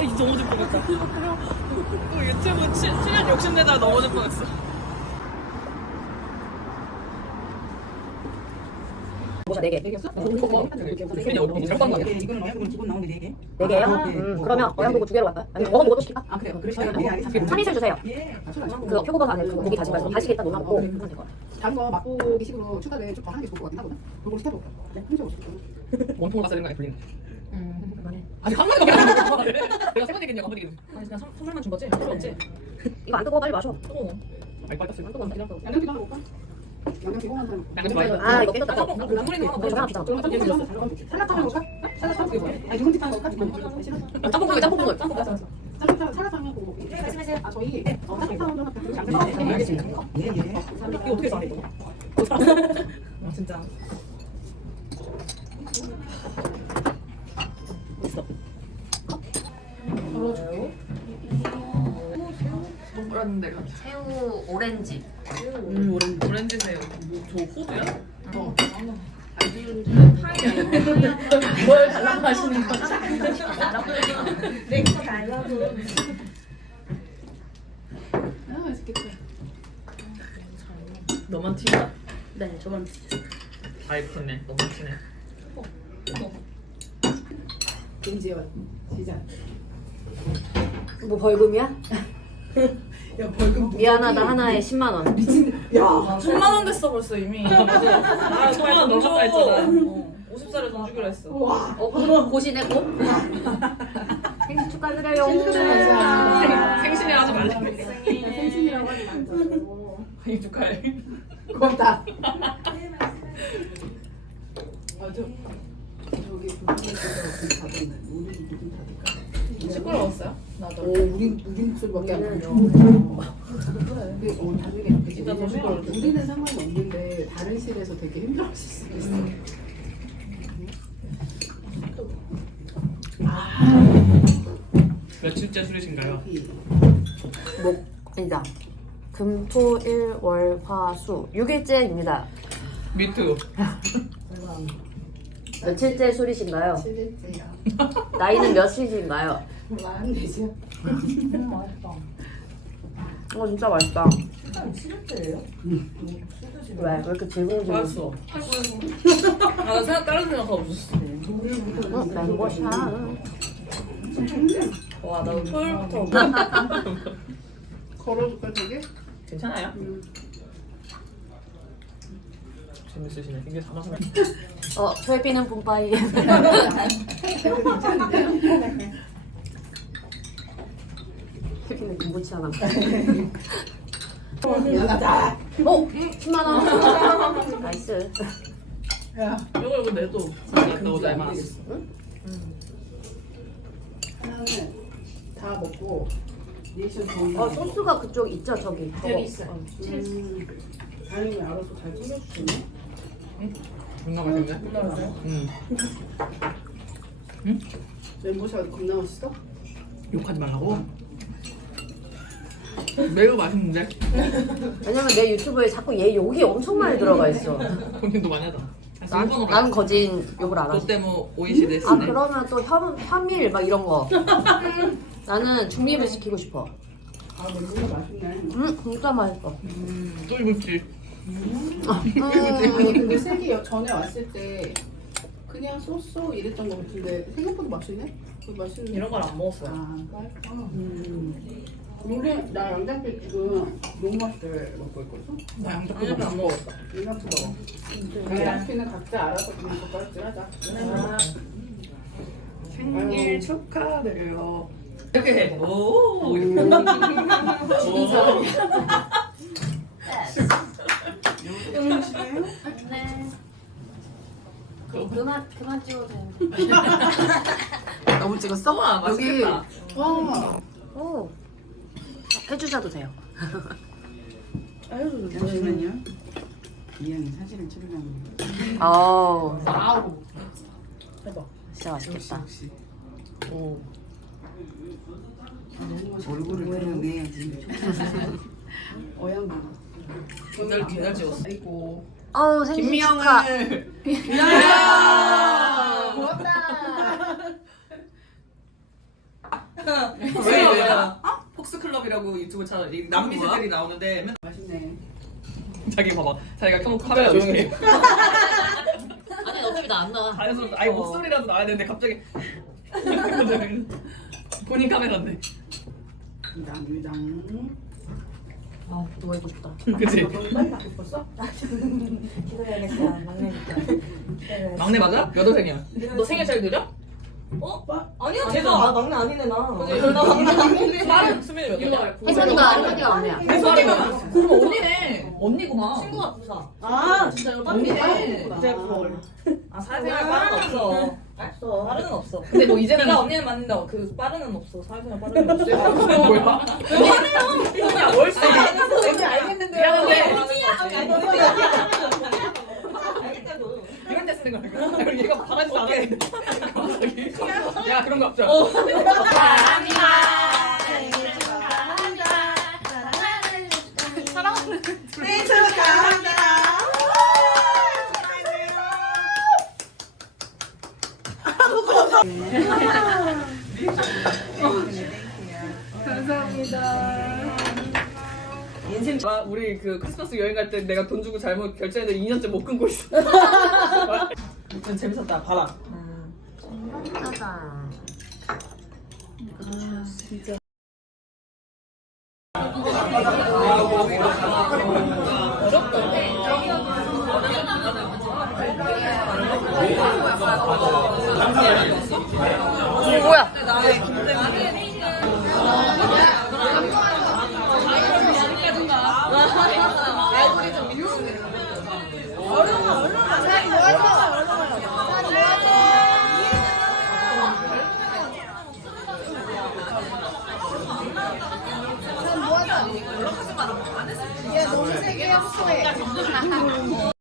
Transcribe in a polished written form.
넘어질 뻔했다. 유튜브 출연 욕심내다가 넘어질 뻔했어. 모자 4개. 4개였어? 이거는 어양도군 기본 나오는데 4개. 4개요? 그러면 어양도구 2개로 갈까요? 아니면 먹어 먹어도 시킬까? 아 그래요? 그러시면 네 알겠습니다. 참이슬 주세요. 예. 그 표고버섯 안에 그 고기 다진 거 간식에 딱 넣어놓고 하면 될 것 같아요. 다른 거 맛보기식으로 추가를 좀 더 하는 게 좋을 것 같긴 하거든. 그걸 시켜볼까? 네, 한쪽 오시고. 원통을 봤어야 되는 거 아니야, 불리는. 그만해. 아직 한 마디가 없어. 내가 세 번 얘기했냐, 한 번 얘기했냐. 아니, 그냥 선물만 준 거지? 필요 없지? 이거 안 뜨거워 빨리 마셔. 뜨거워. 아니, 빨리 떴어. 안 뜨거워 기다려. 양념 하나 먹을까? 양념 기본 하나 양념 많이 넣어. 아 이거 깨졌다. 국물이 이거 하나 주자. 그럼 짬뽕 넣어서 살라탕 먹을까? 살라탕 그게 뭐야? 아니 누군 탕 먹을까? 싫어? 짬뽕국에 짬뽕국을. 살라탕 하고. 말씀하세요. 아 저희 살라탕 좀 할게요. 알겠습니다. 예 예. 이거 어떻게 잘해, 너? 아, 진짜. 맛있어. 뭐라는데? 새우 오렌지. 오렌지 새우. 저 호두야? 뭘 달라고 하시는 거지? 아 맛있겠다. 너만 튀나? 네 저만. 다 예쁘네. 너만 튀네. 김지연 시작. 뭐 벌금이야? 야 벌금 미안하다 하나에 10만 원. 야 10만 원 됐어 벌써 이미. 아, 10만 원 넘었다 했잖아. 50살에 돈 주기로 했어. 와. 고시네 고? 생일 축하드려요. 생신이라 하지 말라. 생신이라고 하지 말자고. 생일 축하해. 고맙다. 아저 저기 부산에서 받았네. 우리 누군 받을까? 시끄러웠어요? 나도. 오 우리 목소리밖에 안 들려. 근데 나중에 이따 더 시끄러워져. 우리는 상관이 없는데 다른 실에서 되게 힘들어하실 수 있어. 며칠째 술이신가요? 목이다. 금토일월화수 6일째입니다. 미투. 며칠째 술이신가요? 7일째야. 나이는 몇이신가요? 44죠. 진짜 맛있다. 7일째예요? 왜 이렇게 질겅질겅? 맛있어. 나 생각 다른 생각 없었어. 멘보샤. 와, 나도 토요일부터. 걸어줄까 되게? 괜찮아요? 재밌으시네. 이게 4만 3천. 철피는 뿜빠이. 철피는 김부치 하나. 미안하다. 10만 원. 나이스. 야 이거 내도. 갔다 오자, 마. 하나는 다 먹고 리액션 좋은 소스가 그쪽 있죠 저기. 여기 있어. 다행히 알아서 잘 챙겨주시네. 존나 맛있네. 응. 멘보샤 겁나 맛있어? 욕하지 말라고? 매우 맛있는데? 왜냐면 내 유튜브에 자꾸 얘 욕이 엄청 많이 들어가 있어. 본인도 많이 하잖아. 난 거진 욕을 안 너 하지. 때문에 오이시대 아 그러면 또 현밀 막 이런 거. 나는 중립을 시키고 싶어. 아 멘보샤 맛있네. 진짜 맛있어. 쫄깃지. 아니 근데 색이 전에 왔을 때 그냥 쏘쏘 이랬던 거 같은데 생각보다 맛있네? 맛있네. 이런 걸 안 먹었어요. 아 원래 나 양장피 지금 너무 맛있게 먹고 있거든? 나 양장피 안 먹었어. 양장피 먹어. 양장피는 각자 알아서 그냥 젓가락질 하자. 생일 축하드려요. 이렇게 해. 오. 네. 그만 찍어도 되는데. 너무 찍었어? 와, 맛있겠다. 와. 오. 해주셔도 돼요. 아유, 잠시만요. 이양이 사진을 찍으려면. 아우. 아우. 해봐. 진짜 맛있겠다. 역시. 오. 얼굴을 표현해야지. 어양도. 기다려 찍었어. 아이고. 생일 축하. 김미영을. 야! 고맙다. 왜? 폭스클럽이라고 유튜브 채널 이 남미새들이 나오는데 맨날 맛있네. 자기 봐봐 자기가 켜놓고 카메라 조용히 아니 어차피 나 안 나와. 자연스럽게 아예 목소리라도 나와야 되는데 갑자기 본인 카메라인데 유당. 아 누워있고 싶다. 그치? 벌써? 기다려야겠다. 막내니까. 막내 맞아? 몇 호생이야? 너 생일 잘 느려? 아니야, 제가 막내 아니네 나. 나 막내 아닌데. 나는 수민이 몇 살이야? 혜선이가 아니가 언니야. 혜선이가 그럼 언니네. 언니구나. 친구가 부사. 아 진짜 이거 언니네. 이제 볼. 아 사회생활 빠른 없어. 알았어. 빠르는 없어. 근데 뭐 이제는 나 언니는 맞는데 그 빠르는 없어. 사회생활 빠르는 없어. 뭐야? 그냥 월세. 언니 알겠는데. 이런데 쓰는 거야 그리고 얘가 바가지도 안 하는데 갑자기 야 그런 거 없죠? 생일 축하합니다. 인생 우리 그 크리스마스 여행 갈 때 내가 돈 주고 잘못 결제했는데 2년째 못 끊고 있어 좀 재밌었다 봐라 짜잔. 뭐야? 야, 너무 세게 합수해.